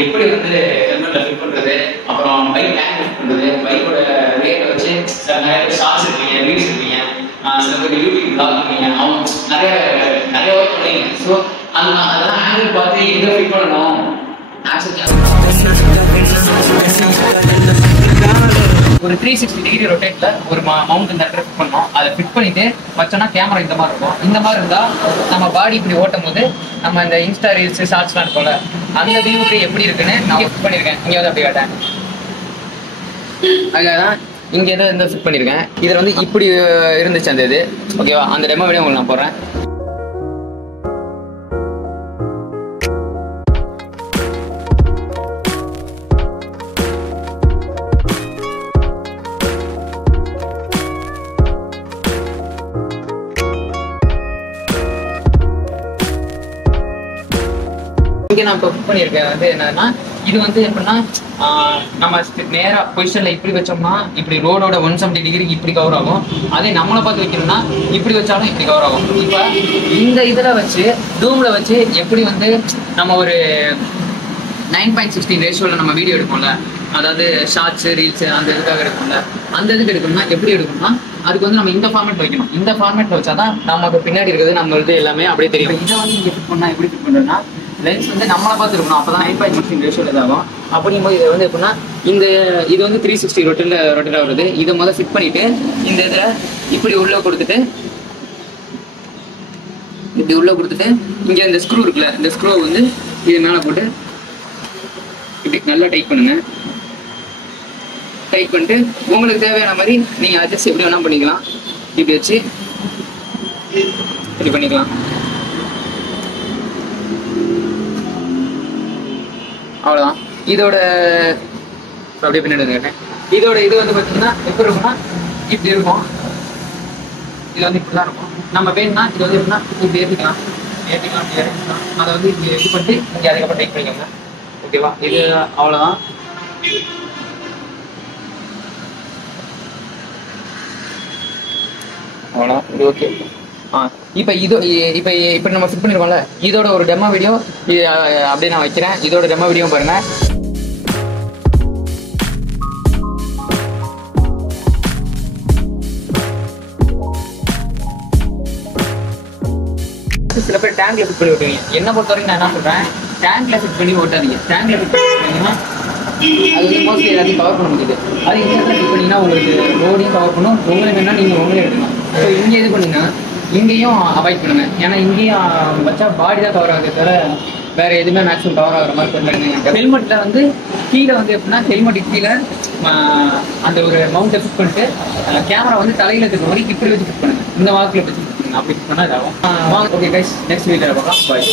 எப்படி வந்து ஹெல்மெட்ல ஃபிட் பண்றது, அப்புறம் பைக் டேங்க் ஃபிட் பண்றது, பைக்கோட ரேட்டை வச்சு நிறைய பேர் ஷார்ட்ஸ் இருக்கீங்க, ரீல்ஸ் இருக்கீங்க, சில பேர் யூடியூப் பிளாக் இருக்கீங்க, அவங்க நிறைய ஒர்க் பண்ணீங்க. ஸோ அதெல்லாம் ஆங்கிள் பார்த்து எங்க ஃபிட் பண்ணணும், ஒரு 360 டிகிரி ரொட்டேட்ல ஒரு மவுண்ட் இந்த இடத்துல ஃபிட் பண்ணோம். அதை ஃபிட் பண்ணிட்டு வச்சோம்னா கேமரா இந்த மாதிரி இருக்கும். இந்த மாதிரி இருந்தா நம்ம பாடி இப்படி ஓட்டும் போது நம்ம இந்த இன்ஸ்டா ரீல்ஸ் ஷார்ட்ஸ்லாம் இருக்கும்ல, அந்த வியூக்கு எப்படி இருக்குன்னு நான் ஃபிட் பண்ணியிருக்கேன். இங்கே வந்து அப்படி காட்டேன். அதுதான் இங்கே எதாவது இந்த ஃபிட் பண்ணியிருக்கேன். இதில் வந்து இப்படி இருந்துச்சு அந்த இது. ஓகேவா, அந்த டெமோ வீடியோ உங்களுக்கு நான் போடுறேன். இங்கே நான் இப்போ புக் பண்ணியிருக்கேன் வந்து என்னன்னா, இது வந்து எப்படின்னா நம்ம நேராக பொசிஷனில் இப்படி வச்சோம்னா இப்படி ரோடோட 170 டிகிரிக்கு இப்படி கவர் ஆகும். அதே நம்மளை பார்த்து வைக்கணும்னா இப்படி வச்சாலும் இப்படி கவர் ஆகும். இப்போ இந்த இதில் வச்சு டூமில் வச்சு எப்படி வந்து நம்ம ஒரு 9:16 ரேஷியோவில் நம்ம வீடியோ எடுப்போம்ல, அதாவது ஷார்ட்ஸு ரீல்ஸு அந்த இதுக்காக எடுப்போம்ல, அந்த இதுக்கு எடுக்கணும்னா எப்படி எடுக்கணும்னா அதுக்கு வந்து நம்ம இந்த ஃபார்மேட் வைக்கணும். இந்த ஃபார்மேட்டில் வச்சா தான் நமக்கு பின்னாடி இருக்கிறது நம்மளுக்கு எல்லாமே அப்படியே தெரியும். இதை வந்து இங்கே ஃபிட் பண்ணால் எப்படி ஃபிட் பண்ணுறோம்னா லென்ஸ் வந்து நம்மளை பார்த்து இருக்கணும். அப்போ தான் 9:16 ரேஷியோவில் இதாகும். அப்படிங்கும்போது இதை வந்து எப்படின்னா இது வந்து 360 ரொட்டேட் ஆகுறது. இதை முதல்ல ஃபிட் பண்ணிவிட்டு இந்த இதில் இப்படி உள்ளே கொடுத்துட்டு இங்கே இந்த ஸ்க்ரூ இருக்குல்ல, இந்த ஸ்க்ரூ வந்து இது மேலே போட்டு இப்படி நல்லா டைட் பண்ணுங்க. டைட் பண்ணிட்டு உங்களுக்கு தேவையான மாதிரி நீங்கள் அட்ஜஸ்ட் எப்படி வேணால் பண்ணிக்கலாம். இப்படி வச்சு இப்படி பண்ணிக்கலாம். அவ்வளோதான். இதோட அப்படியே பின்னாடி வந்துக்கிட்டேன். இதோட இது வந்து பார்த்தீங்கன்னா எப்படி இருக்கும்னா இப்படி இருக்கும். இது வந்து இப்படி தான் இருக்கும். நம்ம வேணும்னா இது வந்து எப்படின்னா இப்படி ஏற்றிக்கலாம். அதை வந்து இப்படி இது பண்ணிட்டு இங்கே அதுக்கப்புறம் டைட் பண்ணிக்கோங்க. ஓகேவா, இது அவ்வளோதான். அவ்வளோதான், இது ஓகே. இப்போ நம்ம ஃபிட் பண்ணிருக்கோம்ல, இதோட ஒரு டெமோ வீடியோ அப்படியே நான் வைக்கிறேன். இதோட டெமோ வீடியோ பாருங்க. சில பேர் டேங்க்ல ஃபிட் பண்ணி ஓட்டுவீங்க. என்ன பொறுத்த வரைக்கும் நான் என்ன சொல்றேன், டேங்க்ல ஃபிட் பண்ணி ஓட்டாதீங்க. டேங்க்ல ஃபிட் பண்ணிங்கன்னா அது வந்து மோஸ்ட்லி எல்லாத்தையும் கவர் பண்ண முடியுது. அது இந்த இடத்துல ஃபிட் பண்ணிங்கன்னா உங்களுக்கு ரோடையும் கவர் பண்ணும். உங்களுக்கு வேணா நீங்கள் உங்களே எடுக்கணும். ஸோ இங்கே இது பண்ணிங்கன்னா இங்கேயும் அவாய்ட் பண்ணுங்க. ஏன்னா இங்கேயும் வச்சா பாடி தான் கவர் ஆகுது தவிர வேற எதுவுமே மேக்ஸிமம் கவர் ஆகிற மாதிரி பண்ணுங்க. ஹெல்மெட்ல வந்து கீழே வந்து எப்படின்னா ஹெல்மெட்டுக்கு கீழே அந்த ஒரு மவுண்டை ஃபிட் பண்ணிட்டு கேமரா வந்து தலையில இருக்கிற மாதிரி இப்படி வச்சு ஃபிட் பண்ணுங்க. இந்த வாக்கில் வச்சு ஃபிட் பண்ணுங்க. அப்படி ஃபிட் பண்ணால் இதாகும். வாங்க, ஓகே கைஸ், நெக்ஸ்ட் வீடியோவில் பார்க்கலாம். பாய்.